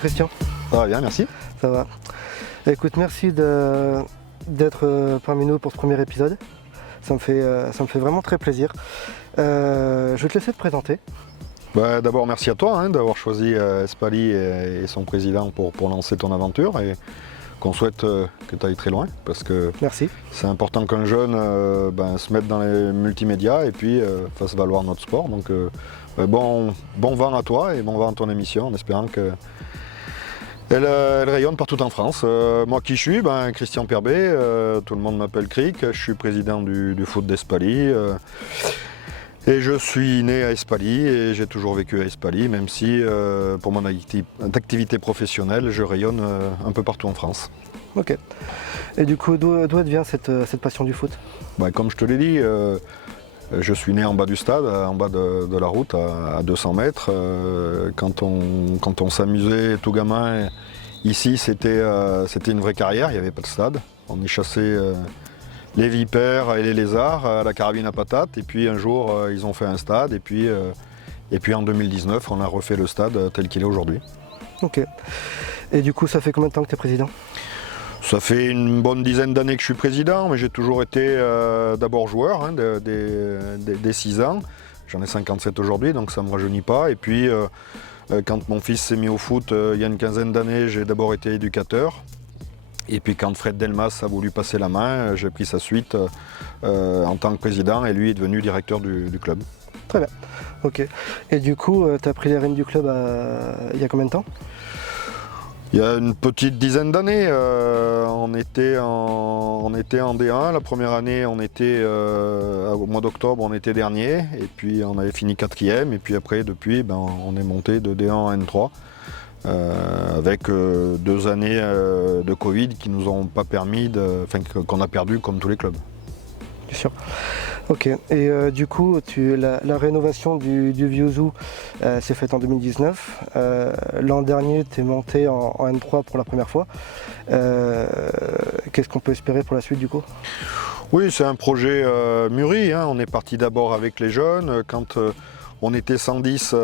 Christian? Ça va bien, merci. Ça va. Écoute, merci d'être parmi nous pour ce premier épisode. Ça me fait vraiment très plaisir. Je vais te laisser te présenter. D'abord, merci à toi d'avoir choisi Espali et son président pour lancer ton aventure et qu'on souhaite que tu ailles très loin parce que Merci. c'est important qu'un jeune se mette dans les multimédias et puis fasse valoir notre sport. Donc bon vent à toi et bon vent à ton émission en espérant que elle rayonne partout en France. Moi qui je suis, Christian Perbet, tout le monde m'appelle Cric, je suis président du foot d'Espali. Et je suis né à Espali et j'ai toujours vécu à Espali, même si pour mon activité professionnelle, je rayonne un peu partout en France. Ok. Et du coup, d'où te vient cette passion du foot? Comme je te l'ai dit, je suis né en bas du stade, en bas de la route, à 200 mètres. Quand on s'amusait tout gamin, ici c'était une vraie carrière, il n'y avait pas de stade. On y chassait les vipères et les lézards à la carabine à patates. Et puis un jour, ils ont fait un stade. Et puis en 2019, on a refait le stade tel qu'il est aujourd'hui. Ok. Et du coup, ça fait combien de temps que tu es président? Ça fait une bonne dizaine d'années que je suis président, mais j'ai toujours été d'abord joueur, dès 6 ans. J'en ai 57 aujourd'hui, donc ça ne me rajeunit pas. Et puis, quand mon fils s'est mis au foot il y a une quinzaine d'années, j'ai d'abord été éducateur. Et puis quand Fred Delmas a voulu passer la main, j'ai pris sa suite en tant que président et lui est devenu directeur du club. Très bien, ok. Et du coup, tu as pris les rênes du club il y a combien de temps? Il y a une petite dizaine d'années, on était en D1. La première année, on était au mois d'octobre, on était dernier. Et puis on avait fini 4e. Et puis après, depuis, on est monté de D1 en N3. Avec 2 années de Covid qui nous ont pas permis qu'on a perdu comme tous les clubs. Bien sûr. Ok. Et du coup, la rénovation du vieux zoo s'est faite en 2019. L'an dernier, tu es monté en N3 pour la première fois. Qu'est-ce qu'on peut espérer pour la suite du coup? Oui, c'est un projet mûri. On est parti d'abord avec les jeunes. Quand on était 110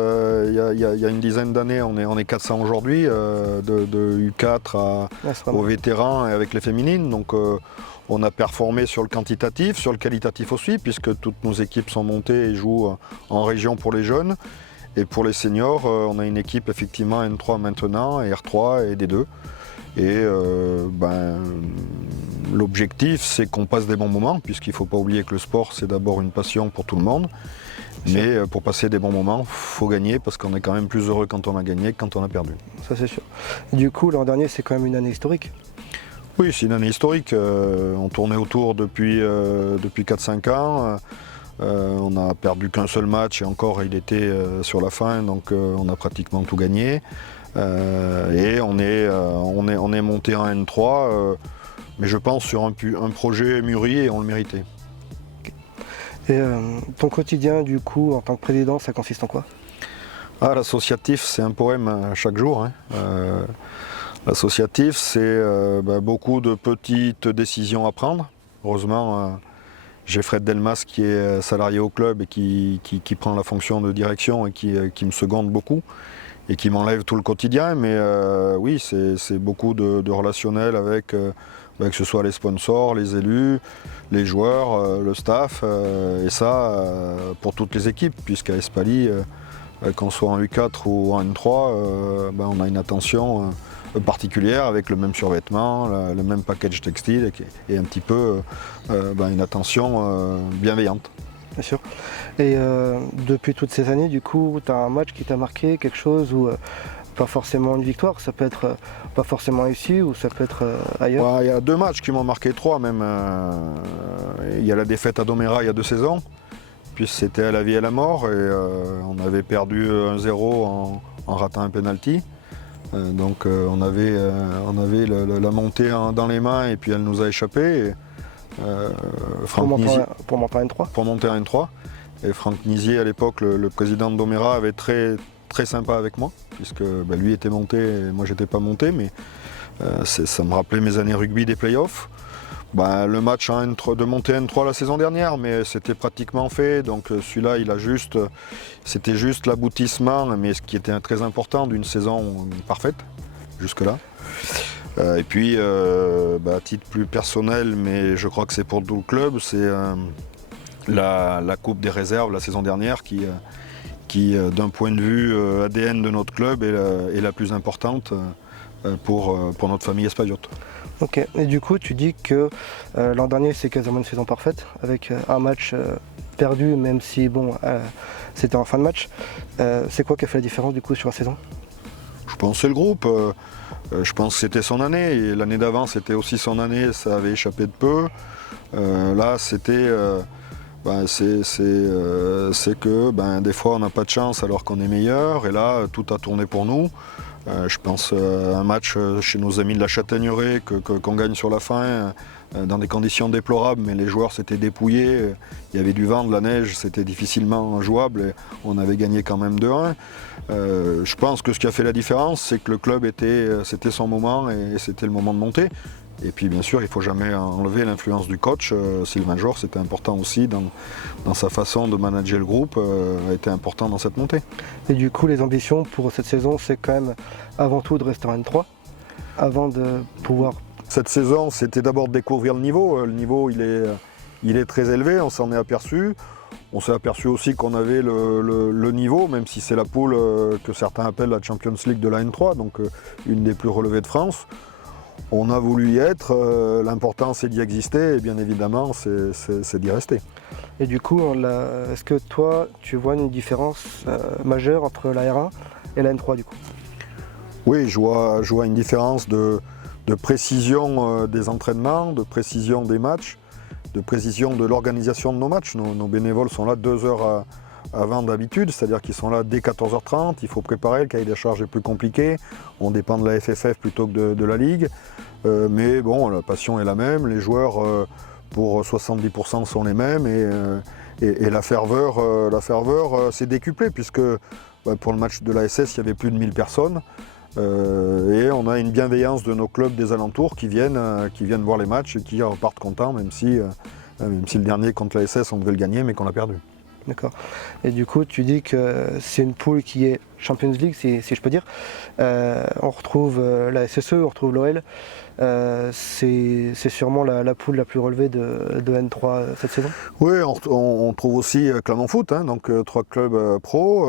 il y a une dizaine d'années, on est 400 aujourd'hui, de U4 aux vétérans et avec les féminines. Donc on a performé sur le quantitatif, sur le qualitatif aussi, puisque toutes nos équipes sont montées et jouent en région pour les jeunes. Et pour les seniors, on a une équipe effectivement N3 maintenant, et R3 et D2. Et l'objectif, c'est qu'on passe des bons moments, puisqu'il ne faut pas oublier que le sport, c'est d'abord une passion pour tout le monde. Mais pour passer des bons moments, il faut gagner parce qu'on est quand même plus heureux quand on a gagné que quand on a perdu. Ça c'est sûr. Du coup, l'an dernier, c'est quand même une année historique. Oui, c'est une année historique. On tournait autour depuis 4-5 ans. On n'a perdu qu'un seul match et encore il était sur la fin, donc on a pratiquement tout gagné. Et on est monté en N3, mais je pense sur un projet mûri et on le méritait. Et ton quotidien, du coup, en tant que président, ça consiste en quoi? L'associatif, c'est un poème chaque jour. L'associatif, c'est beaucoup de petites décisions à prendre. Heureusement, j'ai Fred Delmas qui est salarié au club et qui prend la fonction de direction et qui me seconde beaucoup et qui m'enlève tout le quotidien. Mais oui, c'est beaucoup de relationnel avec que ce soit les sponsors, les élus, les joueurs, le staff, et ça pour toutes les équipes, puisqu'à Espali, qu'on soit en U4 ou en N3, on a une attention particulière avec le même survêtement, le même package textile et un petit peu une attention bienveillante. Bien sûr. Et depuis toutes ces années, du coup, tu as un match qui t'a marqué, quelque chose où pas forcément une victoire, ça peut être pas forcément ici ou ça peut être ailleurs? Il y a 2 matchs qui m'ont marqué, 3 même. Il y a la défaite à Domérat il y a 2 saisons, puis c'était à la vie et à la mort et on avait perdu 1-0 en ratant un penalty. Donc on avait la montée dans les mains et puis elle nous a échappé. Pour monter en N3. Pour monter en N3. Et Franck Nizier à l'époque, le président de Domérat, avait très sympa avec moi, puisque lui était monté et moi j'étais pas monté, mais ça me rappelait mes années rugby des playoffs. Le match de montée N3 la saison dernière, mais c'était pratiquement fait, donc celui-là c'était juste l'aboutissement, mais ce qui était très important d'une saison parfaite. jusque-là. Et puis, à titre plus personnel, mais je crois que c'est pour tout le club, c'est la Coupe des réserves la saison dernière qui d'un point de vue ADN de notre club, est la plus importante pour notre famille Espaillote. Ok, et du coup tu dis que l'an dernier c'est quasiment une saison parfaite, avec un match perdu, même si bon, c'était en fin de match. C'est quoi qui a fait la différence du coup sur la saison? Je pense que c'est le groupe. Je pense que c'était son année. Et l'année d'avant c'était aussi son année, ça avait échappé de peu. Là c'était... c'est que des fois on n'a pas de chance alors qu'on est meilleur, et là tout a tourné pour nous. Je pense à un match chez nos amis de la Châtaigneraie qu'on gagne sur la fin dans des conditions déplorables, mais les joueurs s'étaient dépouillés, il y avait du vent, de la neige, c'était difficilement jouable et on avait gagné quand même 2-1. Je pense que ce qui a fait la différence, c'est que le club c'était son moment et c'était le moment de monter. Et puis bien sûr, il ne faut jamais enlever l'influence du coach. Sylvain Georges, c'était important aussi dans sa façon de manager le groupe, a été important dans cette montée. Et du coup, les ambitions pour cette saison, c'est quand même avant tout de rester en N3, avant de pouvoir... Cette saison, c'était d'abord de découvrir le niveau. Le niveau, il est très élevé, on s'en est aperçu. On s'est aperçu aussi qu'on avait le niveau, même si c'est la poule que certains appellent la Champions League de la N3, donc une des plus relevées de France. On a voulu y être, l'important c'est d'y exister et bien évidemment c'est d'y rester. Et du coup, est-ce que toi tu vois une différence majeure entre la R1 et la N3 du coup? Oui, je vois une différence de précision des entraînements, de précision des matchs, de précision de l'organisation de nos matchs. Nos bénévoles sont là 2 heures avant d'habitude, c'est-à-dire qu'ils sont là dès 14h30, il faut préparer, le cahier des charges est plus compliqué, on dépend de la FFF plutôt que de la Ligue, mais bon, la passion est la même, les joueurs pour 70% sont les mêmes et la ferveur s'est décuplée puisque pour le match de la SS il y avait plus de 1000 personnes et on a une bienveillance de nos clubs des alentours qui viennent voir les matchs et qui repartent contents même si le dernier contre la SS on devait le gagner mais qu'on l'a perdu. D'accord. Et du coup, tu dis que c'est une poule qui est Champions League, si je peux dire. On retrouve la SSE, on retrouve l'OL. C'est sûrement la poule la plus relevée de N3 cette saison. Oui, on trouve aussi Clermont Foot, hein, donc 3 clubs pro,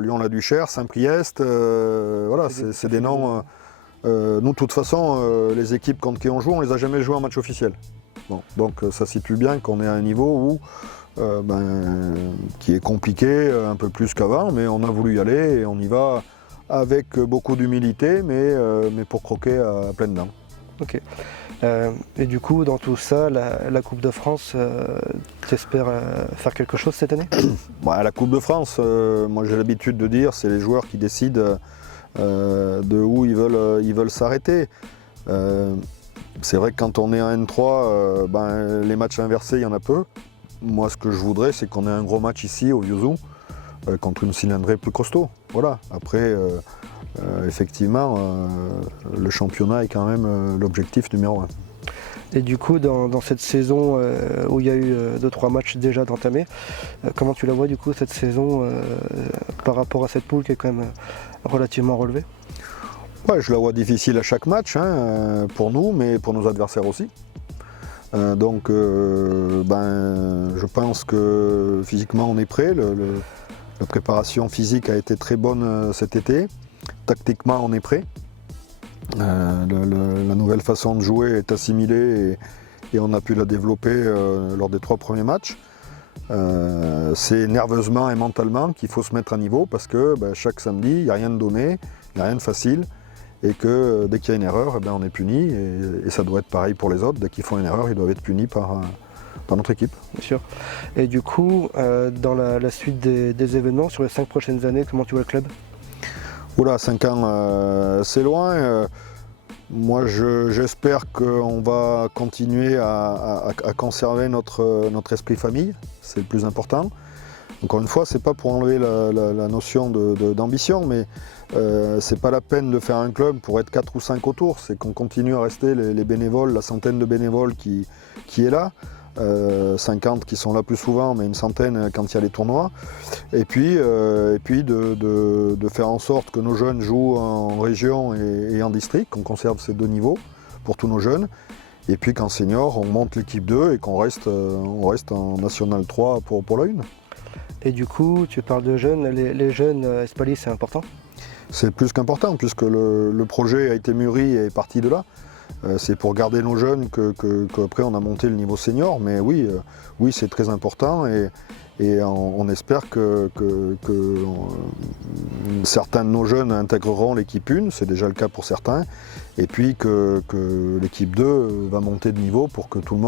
Lyon-la-Duchère, Saint-Priest, voilà, c'est des noms. Nous, de toute façon, les équipes contre qui on joue, on les a jamais jouées en match officiel. Bon, donc ça situe bien qu'on est à un niveau où qui est compliqué un peu plus qu'avant, mais on a voulu y aller et on y va avec beaucoup d'humilité, mais pour croquer à pleines dents. Ok. Et du coup, dans tout ça, la Coupe de France, tu espères faire quelque chose cette année? La Coupe de France, moi j'ai l'habitude de dire, c'est les joueurs qui décident de où ils veulent s'arrêter. C'est vrai que quand on est en N3, les matchs inversés, il y en a peu. Moi, ce que je voudrais, c'est qu'on ait un gros match ici au Vieux contre une cylindrée plus costaud. Voilà. Après, effectivement, le championnat est quand même l'objectif numéro 1. Et du coup, dans cette saison où il y a eu 2-3 matchs déjà d'entamés, comment tu la vois du coup cette saison par rapport à cette poule qui est quand même relativement relevée? Ouais, je la vois difficile à chaque match, hein, pour nous, mais pour nos adversaires aussi. Donc je pense que physiquement on est prêt, la préparation physique a été très bonne cet été, tactiquement on est prêt, la nouvelle façon de jouer est assimilée et on a pu la développer lors des 3 premiers matchs. C'est nerveusement et mentalement qu'il faut se mettre à niveau parce que chaque samedi il n'y a rien de donné, il n'y a rien de facile. Et que dès qu'il y a une erreur, on est puni, et ça doit être pareil pour les autres. Dès qu'ils font une erreur, ils doivent être punis par notre équipe. Bien sûr. Et du coup, dans la suite des événements, sur les 5 prochaines années, comment tu vois le club? Oula, 5 ans, c'est loin. Moi, j'espère qu'on va continuer à conserver notre esprit famille, c'est le plus important. Encore une fois, c'est pas pour enlever la notion d'ambition, mais c'est pas la peine de faire un club pour être 4 ou 5 autour, c'est qu'on continue à rester les bénévoles, la centaine de bénévoles qui est là, 50 qui sont là plus souvent, mais une centaine quand il y a les tournois. Et puis de faire en sorte que nos jeunes jouent en région et en district, qu'on conserve ces 2 niveaux pour tous nos jeunes. Et puis qu'en senior, on monte l'équipe 2 et qu'on reste en National 3 pour la 1. Et du coup, tu parles de jeunes, les jeunes Espalier, c'est important? C'est plus qu'important puisque le projet a été mûri et est parti de là. C'est pour garder nos jeunes qu'après on a monté le niveau senior, mais oui, c'est très important et on espère que certains de nos jeunes intégreront l'équipe 1, c'est déjà le cas pour certains, et puis que l'équipe 2 va monter de niveau pour que tout le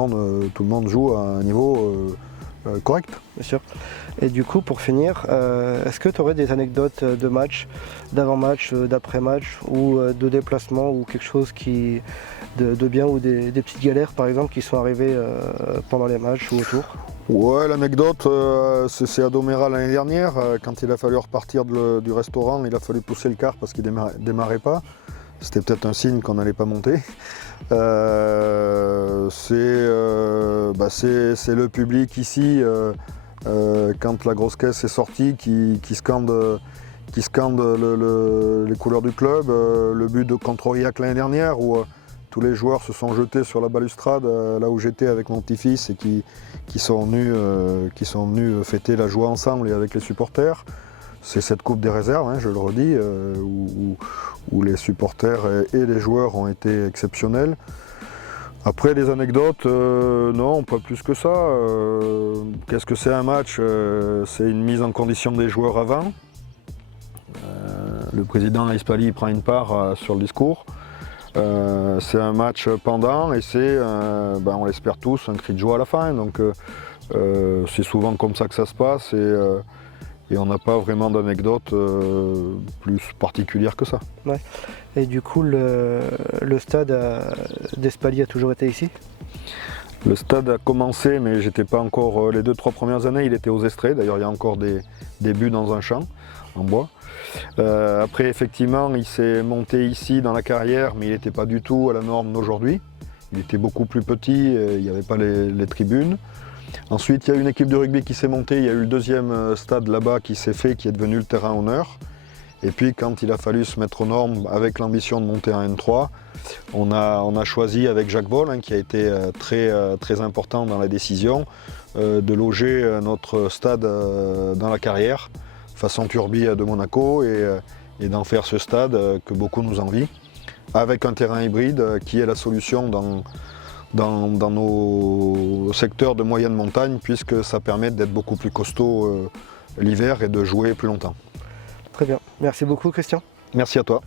monde joue à un niveau correct. Bien sûr. Et du coup, pour finir, est-ce que tu aurais des anecdotes de match, d'avant-match, d'après-match, ou de déplacement, ou quelque chose de bien, ou des petites galères par exemple qui sont arrivées pendant les matchs ou autour? Ouais, l'anecdote, c'est à Domérat l'année dernière, quand il a fallu repartir du restaurant, il a fallu pousser le car parce qu'il démarrait pas. C'était peut-être un signe qu'on n'allait pas monter. C'est le public ici, quand la grosse caisse est sortie, qui scande les couleurs du club. Le but contre Aurillac l'année dernière, où tous les joueurs se sont jetés sur la balustrade, là où j'étais avec mon petit-fils, et qui sont venus fêter la joie ensemble et avec les supporters. C'est cette coupe des réserves, hein, je le redis, où les supporters et les joueurs ont été exceptionnels. Après, les anecdotes, non, pas plus que ça. Qu'est-ce que c'est un match? C'est une mise en condition des joueurs avant. Le président Espalier prend une part sur le discours. C'est un match pendant et c'est, on l'espère tous, un cri de joie à la fin. Donc c'est souvent comme ça que ça se passe et on n'a pas vraiment d'anecdotes plus particulières que ça. Ouais. Et du coup, le stade d'Espalier a toujours été ici? Le stade a commencé, mais j'étais pas encore les 2-3 premières années, il était aux Estrées. D'ailleurs, il y a encore des buts dans un champ en bois. Après, effectivement, il s'est monté ici dans la carrière, mais il n'était pas du tout à la norme d'aujourd'hui. Il était beaucoup plus petit, il n'y avait pas les tribunes. Ensuite, il y a une équipe de rugby qui s'est montée, il y a eu le 2e stade là-bas qui s'est fait, qui est devenu le terrain honneur. Et puis, quand il a fallu se mettre aux normes avec l'ambition de monter un N3, on a choisi avec Jacques Boll, hein, qui a été très important dans la décision, de loger notre stade dans la carrière, façon Turby de Monaco, et d'en faire ce stade que beaucoup nous envient, avec un terrain hybride qui est la solution dans nos secteurs de moyenne montagne, puisque ça permet d'être beaucoup plus costaud l'hiver et de jouer plus longtemps. Très bien. Merci beaucoup, Christian. Merci à toi.